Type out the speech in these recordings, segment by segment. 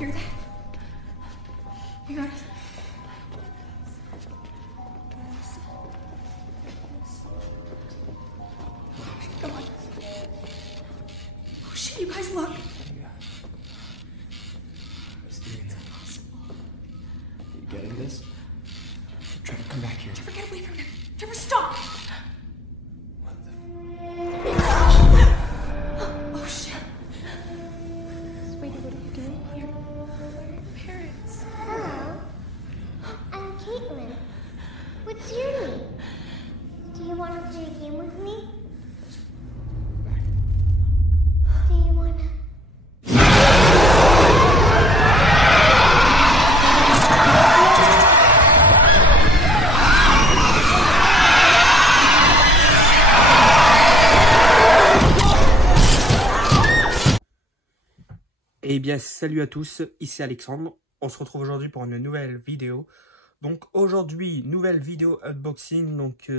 hear that? You got it. Come on. Oh shit, you guys look. You getting this? Try to come back here. Trevor, get away from him. Trevor, stop. What the? Oh shit. Sweetie, what are you doing here? Parents. Hello, I'm Caitlin. What's your name? Do you want to play a game with me? Back. Do you want to? Eh bien, salut à tous, ici Alexandre. On se retrouve aujourd'hui pour une nouvelle vidéo. Donc aujourd'hui, nouvelle vidéo unboxing, donc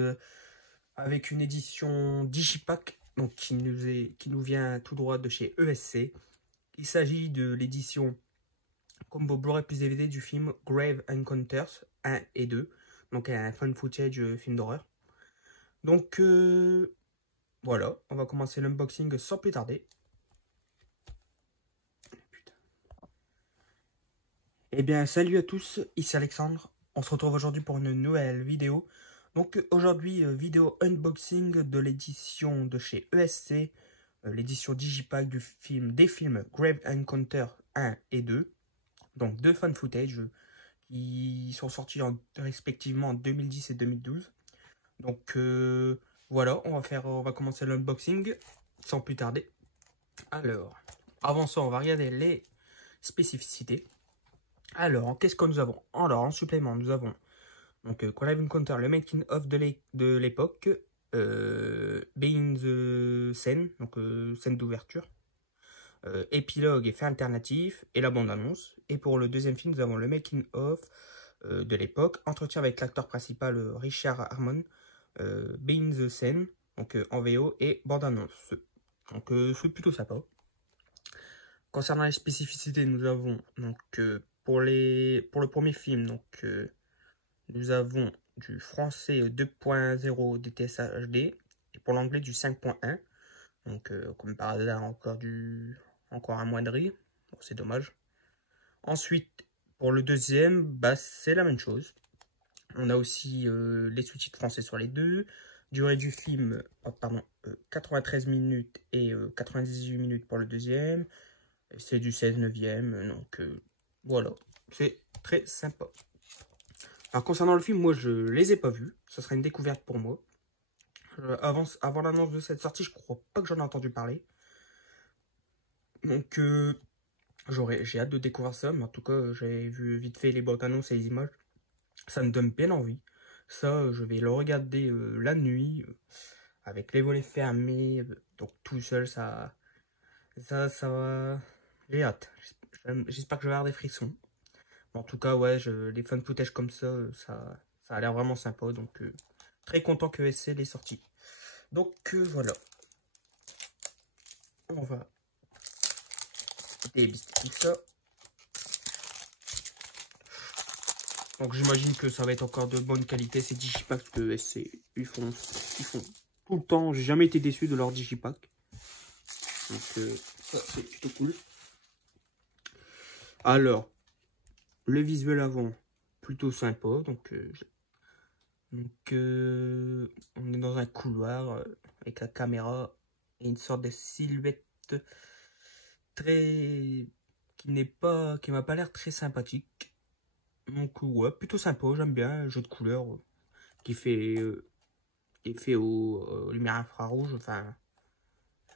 avec une édition Digipack, donc qui nous vient tout droit de chez ESC. Il s'agit de l'édition combo Blu-ray plus DVD du film Grave Encounters 1 et 2, donc un fan footage film d'horreur. Donc voilà, on va commencer l'unboxing sans plus tarder. Eh bien, salut à tous, ici Alexandre. On se retrouve aujourd'hui pour une nouvelle vidéo. Donc aujourd'hui, vidéo unboxing de l'édition de chez ESC, l'édition Digipack des films Grave Encounter 1 et 2. Donc deux fan footage qui sont sortis respectivement en 2010 et 2012. Donc voilà, on va commencer l'unboxing sans plus tarder. Alors, avant ça, on va regarder les spécificités. Alors, qu'est-ce que nous avons? Alors, en supplément, nous avons donc Grave Encounter, le making of de l'époque, Behind the Scene, donc scène d'ouverture, épilogue et fin alternatif, et la bande-annonce. Et pour le deuxième film, nous avons le making of de l'époque, entretien avec l'acteur principal Richard Harmon, Behind the Scene, donc en VO, et bande-annonce. Donc c'est plutôt sympa. Concernant les spécificités, nous avons donc pour le premier film, donc nous avons du français 2.0 DTS HD et pour l'anglais du 5.1. Donc comme par hasard encore un moindri. Bon, c'est dommage. Ensuite, pour le deuxième, bah, c'est la même chose. On a aussi les sous-titres français sur les deux. Durée du film, 93 minutes et 98 minutes pour le deuxième. C'est du 16/9, donc voilà, c'est très sympa. Alors concernant le film, moi je les ai pas vus, ça sera une découverte pour moi. Avant l'annonce de cette sortie, je crois pas que j'en ai entendu parler. Donc j'ai hâte de découvrir ça, mais en tout cas j'ai vu vite fait les bandes annonces et les images. Ça me donne bien envie. Ça, je vais le regarder la nuit, avec les volets fermés, donc tout seul, ça va. J'ai hâte. J'espère que je vais avoir des frissons. En tout cas, ouais, les fan footage comme ça, ça a l'air vraiment sympa. Donc, très content que ESC l'ait sorti. Donc, voilà. On va débiter tout ça. Donc, j'imagine que ça va être encore de bonne qualité. Ces Digipack que ESC, ils font tout le temps. J'ai jamais été déçu de leur Digipack. Donc, ça, c'est plutôt cool. Alors, le visuel avant, plutôt sympa. Donc on est dans un couloir avec la caméra et une sorte de silhouette qui m'a pas l'air très sympathique. Donc ouais, plutôt sympa, j'aime bien, jeu de couleurs qui fait effet aux lumières infrarouges, enfin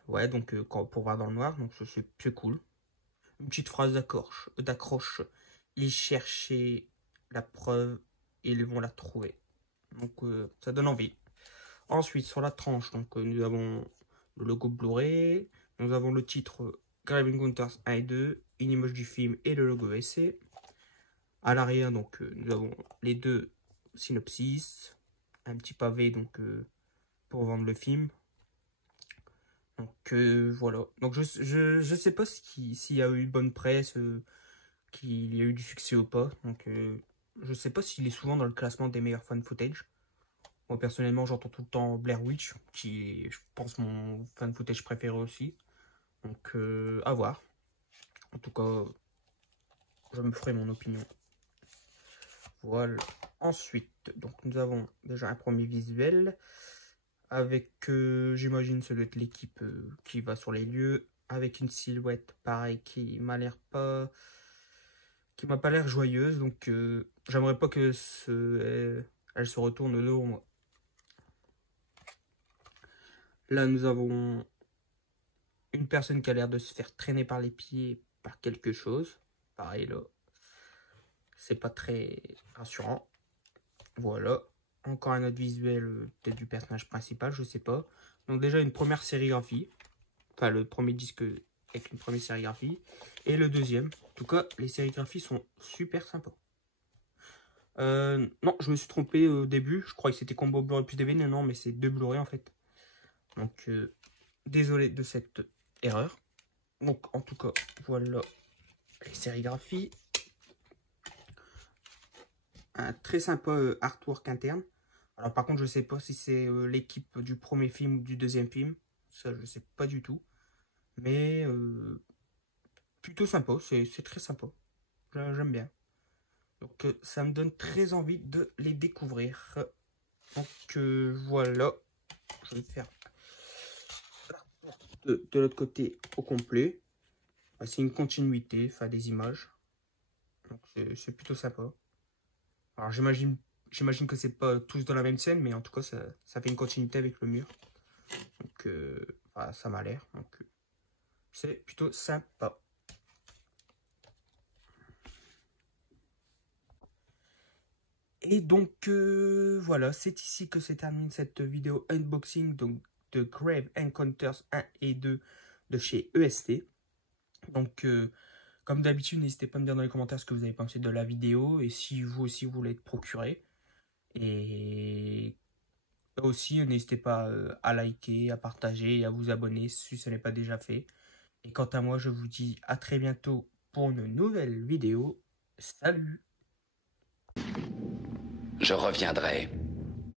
ouais, donc pour voir dans le noir, donc c'est cool. Une petite phrase d'accroche. Ils cherchaient la preuve et ils vont la trouver. Donc ça donne envie. Ensuite, sur la tranche, donc nous avons le logo Blu-ray. Nous avons le titre Grave Encounters 1 et 2, une image du film et le logo ESC. À l'arrière, donc nous avons les deux synopsis. Un petit pavé donc pour vendre le film. Donc voilà. Donc je sais pas s'il y a eu bonne presse, qu'il y a eu du succès ou pas. Donc je sais pas s'il est souvent dans le classement des meilleurs fan footage. Moi personnellement j'entends tout le temps Blair Witch, qui est je pense mon fan footage préféré aussi. Donc à voir. En tout cas, je me ferai mon opinion. Voilà. Ensuite, donc nous avons déjà un premier visuel avec, j'imagine, ça doit être l'équipe qui va sur les lieux, avec une silhouette pareil qui m'a pas l'air joyeuse. Donc j'aimerais pas que elle se retourne devant moi. Là, nous avons une personne qui a l'air de se faire traîner par les pieds par quelque chose. Pareil là, c'est pas très rassurant. Voilà, encore un autre visuel peut-être du personnage principal, je sais pas. Donc déjà une première sérigraphie, enfin le premier disque avec une première sérigraphie, et le deuxième. En tout cas, les sérigraphies sont super sympas. Non, je me suis trompé au début, je croyais que c'était combo Blu-ray plus DVD, non, mais c'est 2 Blu-ray en fait. Donc désolé de cette erreur. Donc en tout cas, voilà les sérigraphies. Un très sympa artwork interne. Alors par contre je sais pas si c'est l'équipe du premier film ou du deuxième film. Ça je sais pas du tout. Mais plutôt sympa, c'est très sympa. J'aime bien. Donc ça me donne très envie de les découvrir. Donc voilà. Je vais faire de l'autre côté au complet. C'est une continuité, enfin des images. Donc c'est plutôt sympa. Alors j'imagine que c'est pas tous dans la même scène, mais en tout cas ça fait une continuité avec le mur. Donc enfin, ça m'a l'air. Donc c'est plutôt sympa. Et donc voilà, c'est ici que se termine cette vidéo unboxing donc, de Grave Encounters 1 et 2 de chez EST. Donc comme d'habitude, n'hésitez pas à me dire dans les commentaires ce que vous avez pensé de la vidéo et si vous aussi vous voulez être procuré. Et aussi, n'hésitez pas à liker, à partager et à vous abonner si ce n'est pas déjà fait. Et quant à moi, je vous dis à très bientôt pour une nouvelle vidéo. Salut! Je reviendrai.